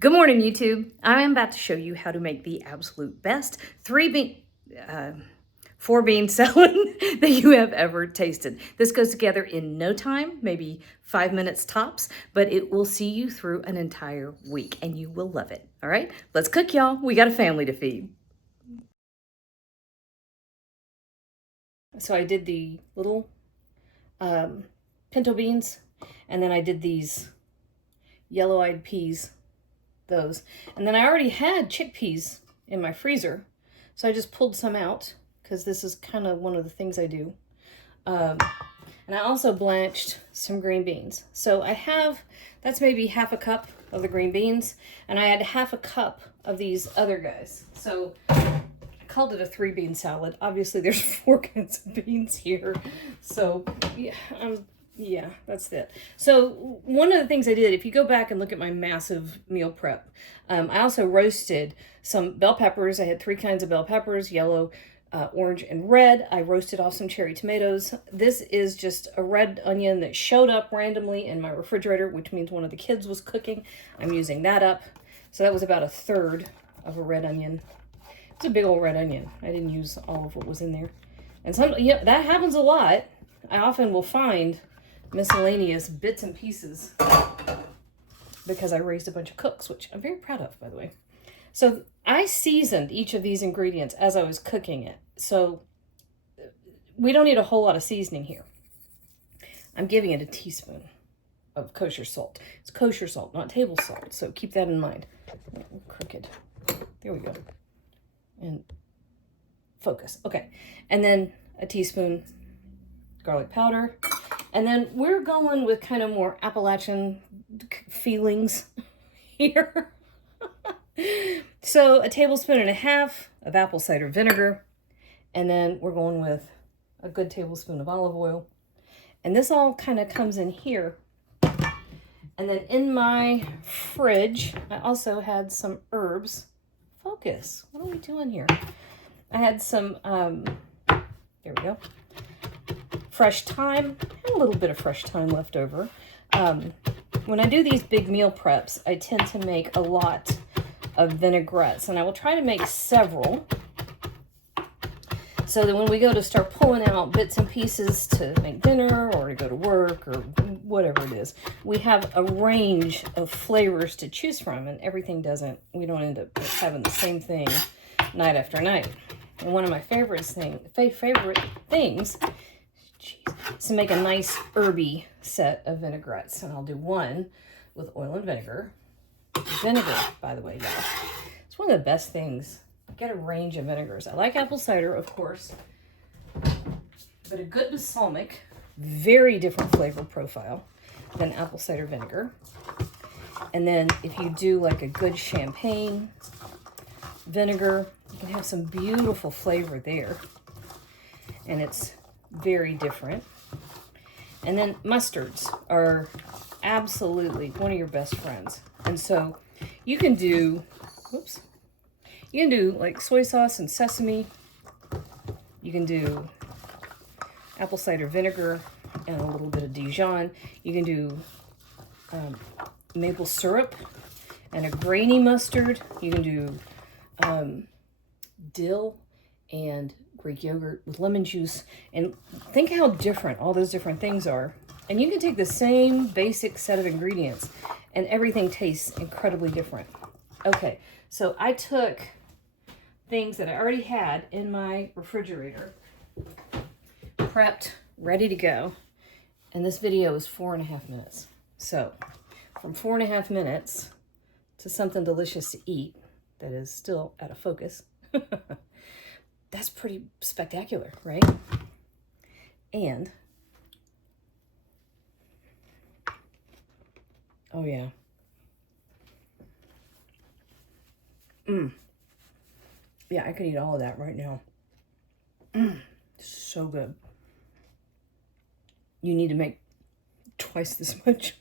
Good morning, YouTube. I am about to show you how to make the absolute best four bean salad that you have ever tasted. This goes together in no time, maybe 5 minutes tops, but it will see you through an entire week and you will love it. All right, let's cook, y'all. We got a family to feed. So I did the little pinto beans, and then I did these yellow-eyed peas, those. And then I already had chickpeas in my freezer, so I just pulled some out because this is kind of one of the things I do. And I also blanched some green beans. So I have, that's maybe half a cup of the green beans, and I had half a cup of these other guys. So I called it a 3-bean salad. Obviously there's 4 kinds of beans here. So yeah, that's it. So one of the things I did, if you go back and look at my massive meal prep, I also roasted some bell peppers. I had 3 kinds of bell peppers, yellow, orange, and red. I roasted off some cherry tomatoes. This is just a red onion that showed up randomly in my refrigerator, which means one of the kids was cooking. I'm using that up. So that was about 1/3 of a red onion. It's a big old red onion. I didn't use all of what was in there. And that happens a lot. I often will find miscellaneous bits and pieces because I raised a bunch of cooks, which I'm very proud of, by the way. So I seasoned each of these ingredients as I was cooking it. So we don't need a whole lot of seasoning here. I'm giving it a teaspoon of kosher salt. It's kosher salt, not table salt. So keep that in mind. Crooked. There we go. And focus. Okay. And then a teaspoon garlic powder. And then we're going with kind of more Appalachian feelings here. So 1.5 tablespoons of apple cider vinegar. And then we're going with a good tablespoon of olive oil. And this all kind of comes in here. And then in my fridge, I also had some herbs. Focus. What are we doing here? I had some, there we go. Fresh thyme, and a little bit of fresh thyme left over. When I do these big meal preps, I tend to make a lot of vinaigrettes, and I will try to make several so that when we go to start pulling out bits and pieces to make dinner or to go to work or whatever it is, we have a range of flavors to choose from, and we don't end up having the same thing night after night. And one of my favorite things is to make a nice herby set of vinaigrettes. And I'll do one with oil and vinegar. Vinegar, by the way, y'all, it's one of the best things. Get a range of vinegars. I like apple cider, of course, but a good balsamic, very different flavor profile than apple cider vinegar. And then if you do like a good champagne vinegar, you can have some beautiful flavor there. And it's very different. And then mustards are absolutely one of your best friends. And so you can do, like soy sauce and sesame. You can do apple cider vinegar and a little bit of Dijon. You can do maple syrup and a grainy mustard. You can do dill and Greek yogurt with lemon juice. And think how different all those different things are. And you can take the same basic set of ingredients and everything tastes incredibly different. Okay, so I took things that I already had in my refrigerator, prepped, ready to go. And this video is 4.5 minutes. So from 4.5 minutes to something delicious to eat that is still out of focus, that's pretty spectacular, right? And, oh yeah. Yeah, I could eat all of that right now. So good. You need to make twice this much.